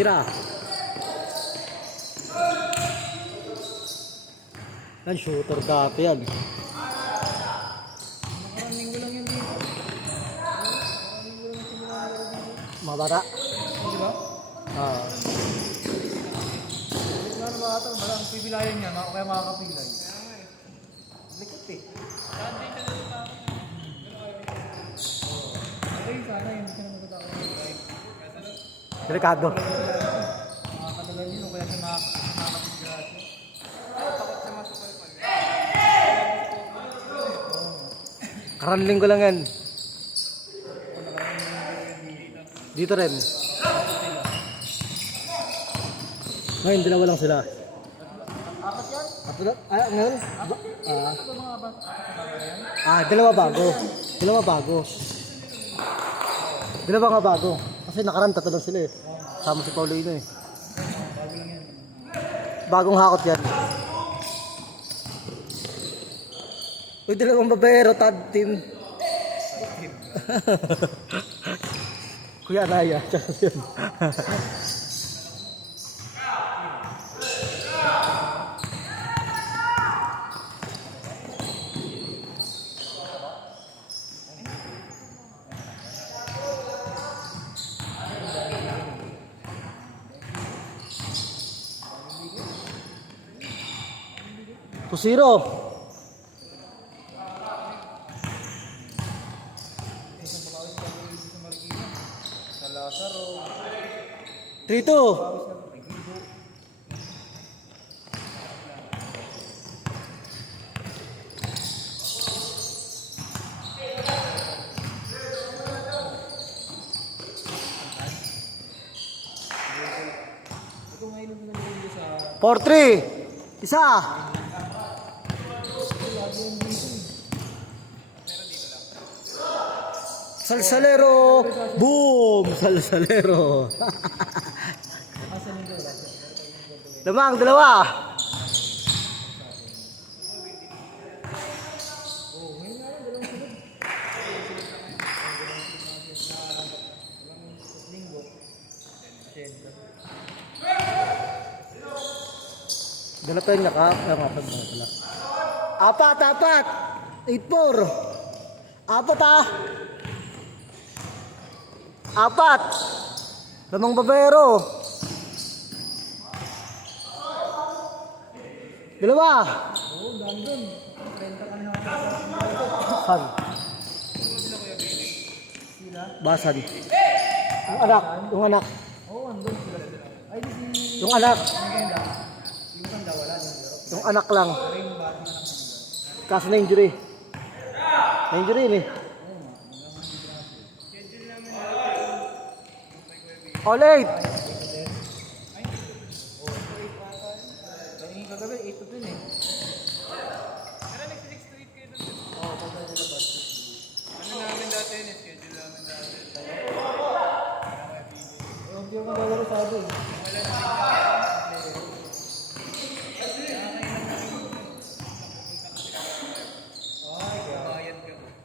Tira. Yan, shooter dati yan. Nakarang linggo lang yan dito. Mga bata. Di ba? Ah. Wala na ba ata? Malang pipilayan niya, kaya makakapilay. Likot eh. Ay, sana yun. Hindi ka na matatakot. Delikado. Makakatagal yun, o kaya siya makakapilgrasya. Karanling ko lang yan. Dito rin. Ngayon, dalawa lang sila. Apat yan? Apo na? Ah, ngayon? Ito mga apat. Dalawa bago. Dalawa bago. Dalawa nga bago. Kasi nakaraan tatlo lang sila eh. Sama si Paulino eh. Bago lang yan. Bagong hakot yan. Uy, dalawang babaero, tag team. Kuya Naya, tsaka yun. Kusiro. Sa Lazaro. 3-2. Ito ngayon na nalilito sa... 4-3. Isa. Salsalero. Boom. Salsalero. Asan yung dalawa? Lamang, dalawa. Oo, ngayon nga lang, dalawang sunod. Linggo. Asyenda. Dala tayo niya ka. Apat. 8-4. Apat ah. Apat. Lamang babaero. Dalawa. Oo, dami dun. 30 ka na. San? Sila? Basan. Yung anak. Yung anak. Oo, andun sila. Ay, di si... Yung anak. Ang ganda. Yung ganda, wala. Yung anak lang. Pero yung bata na kanila. Kaso na injury. Na injury yun eh. All 8. Kaya yung kagabi, 8 to 10 eh. Pero nag-6 to 8 kayo doon. Oo, pagka nila ba? Ano namin dati yun, schedule namin dati. Hindi ako nagawalo sa atin.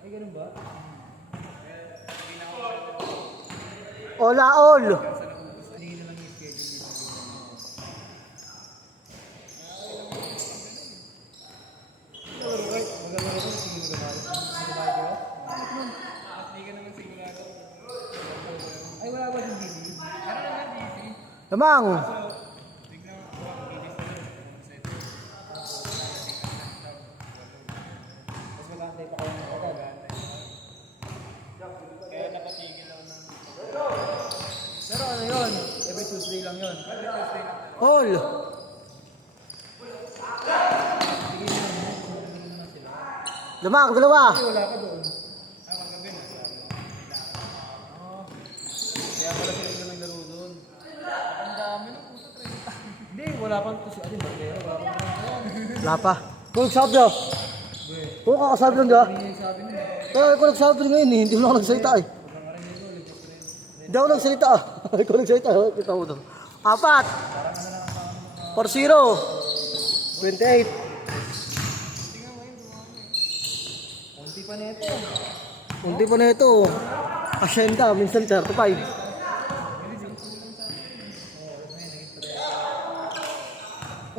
Ay, ganun ba? All all. Hindi na lang yung schedule dito. Magagawa ko, sige magagawa. Magagawa ko? Hindi ka naman sigurado. Ay, wala ba yung busy? Ano naman busy? Lamang. Mas magantay pa kayo ng agad. Kaya nakatigil ako ng... Pero ano yun? Every Tuesday lang yun. Every Tuesday lang. All. Tigil lang mo. Tigil na sila. Lamang, dalawa. Kasi wala ka doon. Kagabi na. Kaya pala sila naglaro doon. Ang dami ng puso 30. Hindi, wala pang to si Adin. Wala pang Wala pa. Kung nagsabi niya. Kung kakasabi lang niya. hindi sabi nila. Kaya kung nagsabi ngayon eh. Hindi mo ako nagsalita eh. Hindi ako nagsalita ah. Ikaw nagsalita. Kita mo doon. 4. 4-0. 28. Kunti pa nito. Kunti pa na ito. Asyenda, minsan 35.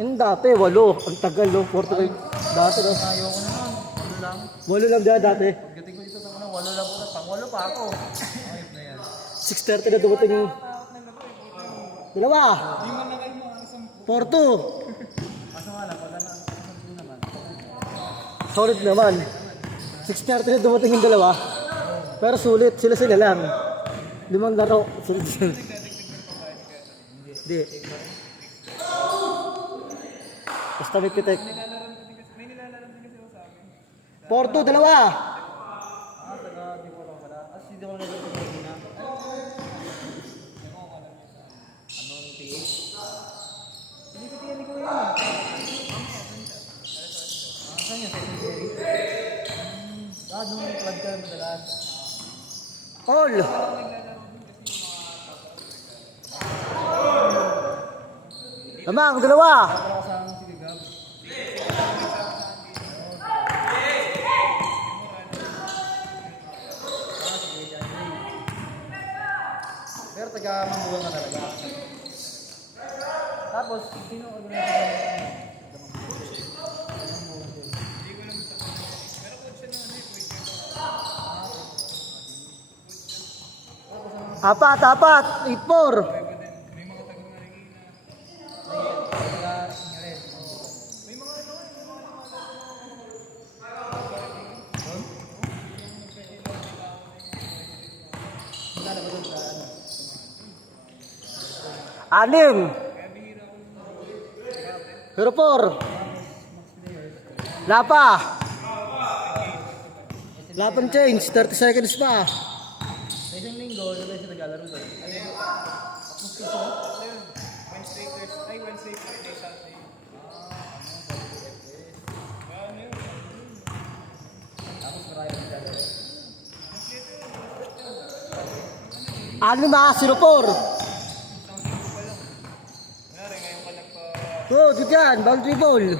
Yung dati, 8. Ang tagal, no? 45. Dati, no? Ayoko na nun. Walo lang. 8 lang dati. Pagdating ko dito sa mga walo lang po. Pang-walo pa ako. Ayos na yan. 6:30 na dumating yung... Dalawa. Hindi man na kayo mga isang... 4-2. Kaso nga lang, wala na isang po naman. Solid naman. 6:30 na dumating yung dalawa. Pero sulit, sila lang. 5 laro. Sulit sila. Hindi. Basta may pitek. 4-2, dalawa. Ah, taga, di ko lang pala. As hindi ko lang nagsasabi na. Anong PH? Hindi ko tiyan ko yun. Saan yun? Sa Jerry? Nung club ka madalas. All. Lamang, dalawa. Para kasama si Gab. Pero taga Mambugan ka talaga. Tapos, sino ang Apat, 8-4. Anim. 0-4. Lapa. Lapan change, 30 seconds pa. Sa isang linggo, wala siya naglalaro doon. Ay, tapos ko siya. Wednesday, Thursday, Wednesday, Friday, Saturday. Tapos marami naglalaro. 0-4. Good yan, boundary ball.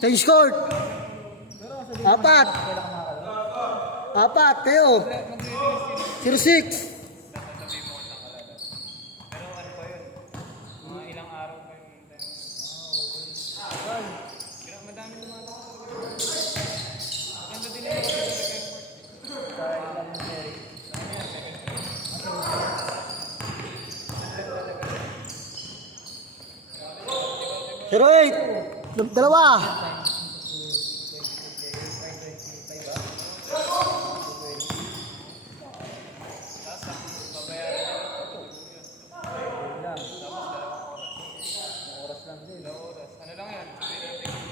Change court. 4. 4, kayo. 0-6. Zero 8. Dalawa.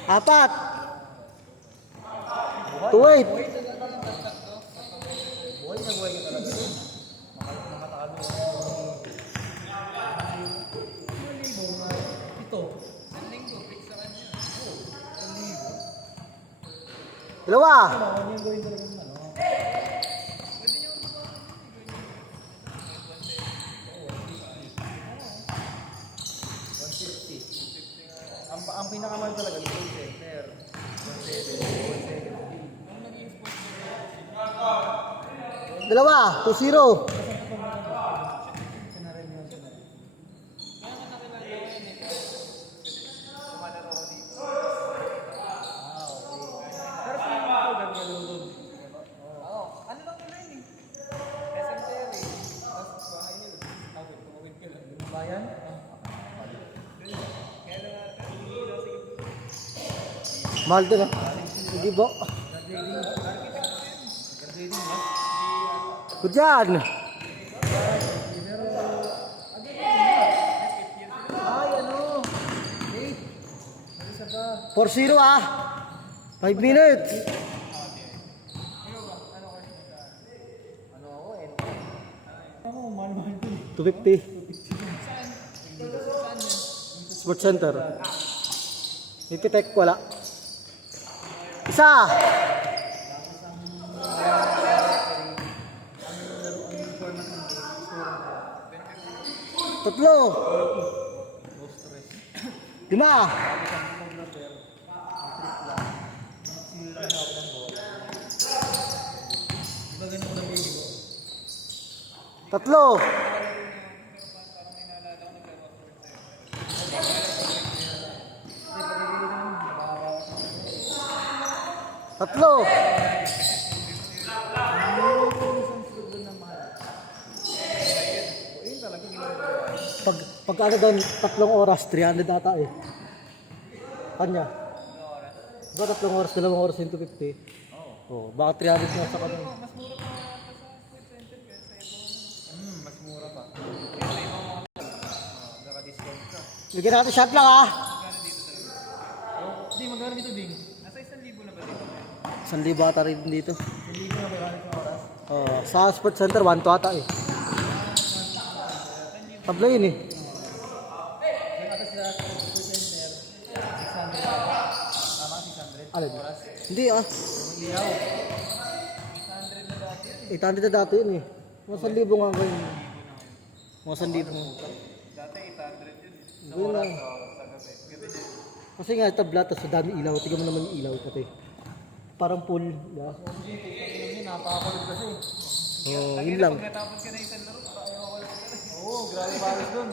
Apat. 2-8. Buhay na buhay ka talaga. Makatalo. Ito. Dalawa. Ang pinakamahal talaga dito yung center. 1-7. Dalawa. 2-0. Bayan? Mahal din ah. Sige po. Good yan. Ay, ano? 8. 4-0 ah. 5 minutes. Ano ako eh? Ano, mahal-mahal din. 250. Sports Center. Nititek wala. Isa. Tatlo. 5. Tatlo. Tatlo. Pag ano doon, 3 oras, 300 ata eh. Kanya. Diba 3 oras, 2 oras, 150? Oo. Baka 300 na sa kanya. Mas mura pa nga ata sa food center kaya sa ibang mas mura pa. Kaya sa ibang mga naka-discount ka. Bigyan natin shot lang ah. Hindi, magkano dito ding? Nasa 1,000 na ba dito? 1,000 ata rin dito. 1,000 na ba sa oras? Sa sports center, 1 to ata eh. Tabla yun eh. Yung atas sa food center, 600 ata. Tama, 600? Alin? Oras? Hindi ah. Hindi ako. 800 na dati yun. 800 na dati yun eh. Mga 1,000 nga ngayon. Mga 1,000 nga. Dati 800 yun. Sa Yun oras, lang. sa gabi. Gabi din. Kasi nga tabla, tapos sa dami ilaw. Tingnan mo naman yung ilaw pati. Parang pool. Diba? Napakakulit kasi. Yun lang. Pag natapos ka na isang laro, para ayaw ako lang. Oo, grabe balis doon.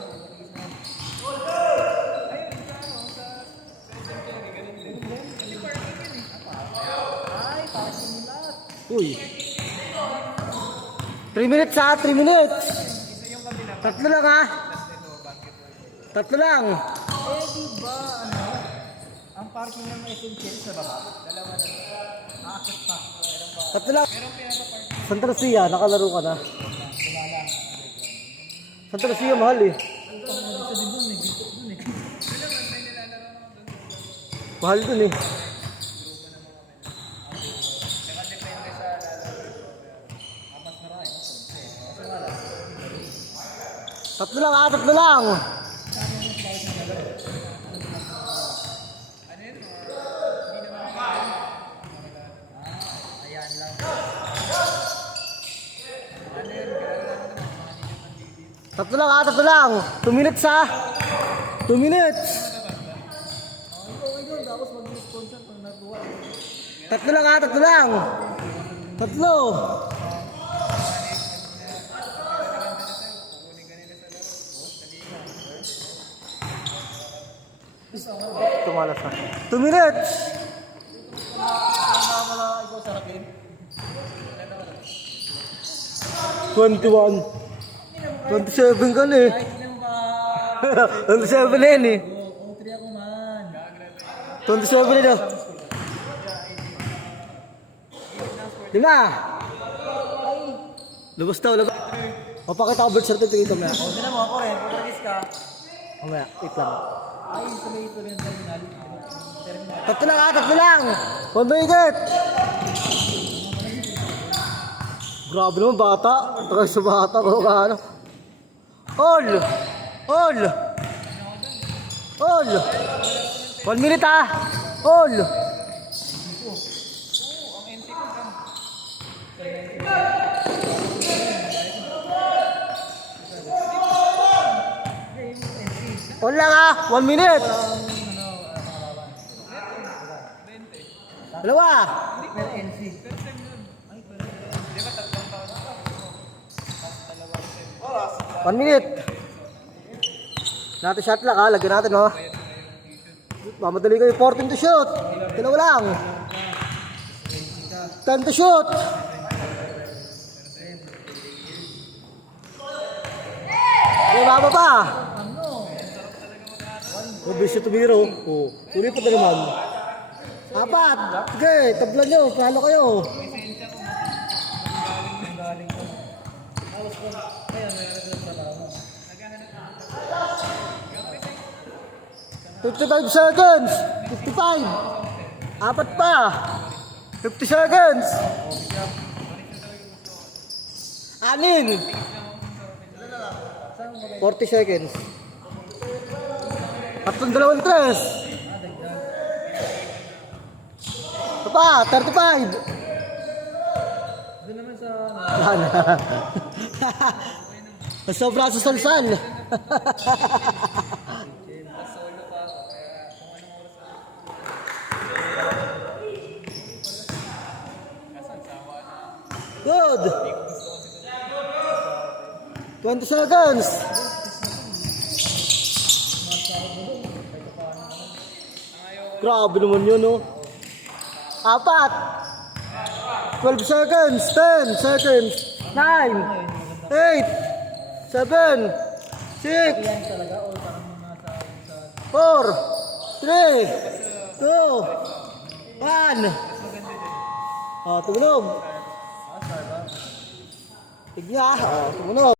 Uy. 3 minutes ha, 3 minutes. Tatlo lang ha. Tatlo lang. Eh, di ba, ano, ang parking ng essential sa baba, dalawa na. Aakit pa. Meron pa. Tatlo lang. Meron pinaka-parking. Santa Lucia, nakalaro ka na. Wala lang. Santa Lucia, mahal eh. Ang dito din doon, eh. Dito doon, eh. Mahal dun eh. Nakadepende sa lalaro. Mas marami. Kasi wala. Tatlo lang ha, tatlo lang. Ano yun? Hindi naman ayan lang. Ano yun? Tatlo lang ha, tatlo lang. 2 minutes ha. 2 minutes. Tapos mag-sponsor pag natuwa. Tatlo lang ha, tatlo lang. Tatlo. Tumalas na. 2 minutes. Nakakala ikaw sa akin. 21. 27 ka na eh. Kahit ilang ba... 27 na yun eh. Kung 3 ako man. 27 na. 5. Labas daw, labas. Mapakita ko birth certificate mo. O, din mo ako rin. Pag-release ka. Mamaya, wait lang. Ay, sa may ito rin terminal. Terminal. Tatlo lang ha, tatlo lang. 1 minute. Grabe naman bata. Takay sa bata. Ano? All. All. All. 1 minute ha. All. Ang NC ko saan? All lang ha. 1 minute. Dalawa. Well, NC. 1 minute. Natin shot lang ha. Lagyan natin oh. Mamadali kayo. 14 to shoot. Dalawa lang. 10 to shoot. Okay, baba pa. Oh, bisyo tumiro. Oh, tuloy pa na naman. 4. Sige, tablan nyo. Palo kayo. Galing ko. Tapos ko, kaya meron na sa tama. 55 seconds. 55. 4 pa. 50 seconds. 6. 40 seconds. 3, 2, 3. Ito pa, 35. Doon naman sa... Yan. Sobra sa salsal. Good. 20 seconds. Grabe naman yun, no? Apat. 12 seconds. 10 seconds. 9. 8. 7. 6. Yan talaga, o parang mga sa... 4. 3. 2. 1. Oh, tumunog. Ah, Starbucks. Tignan. Oh, tumunog.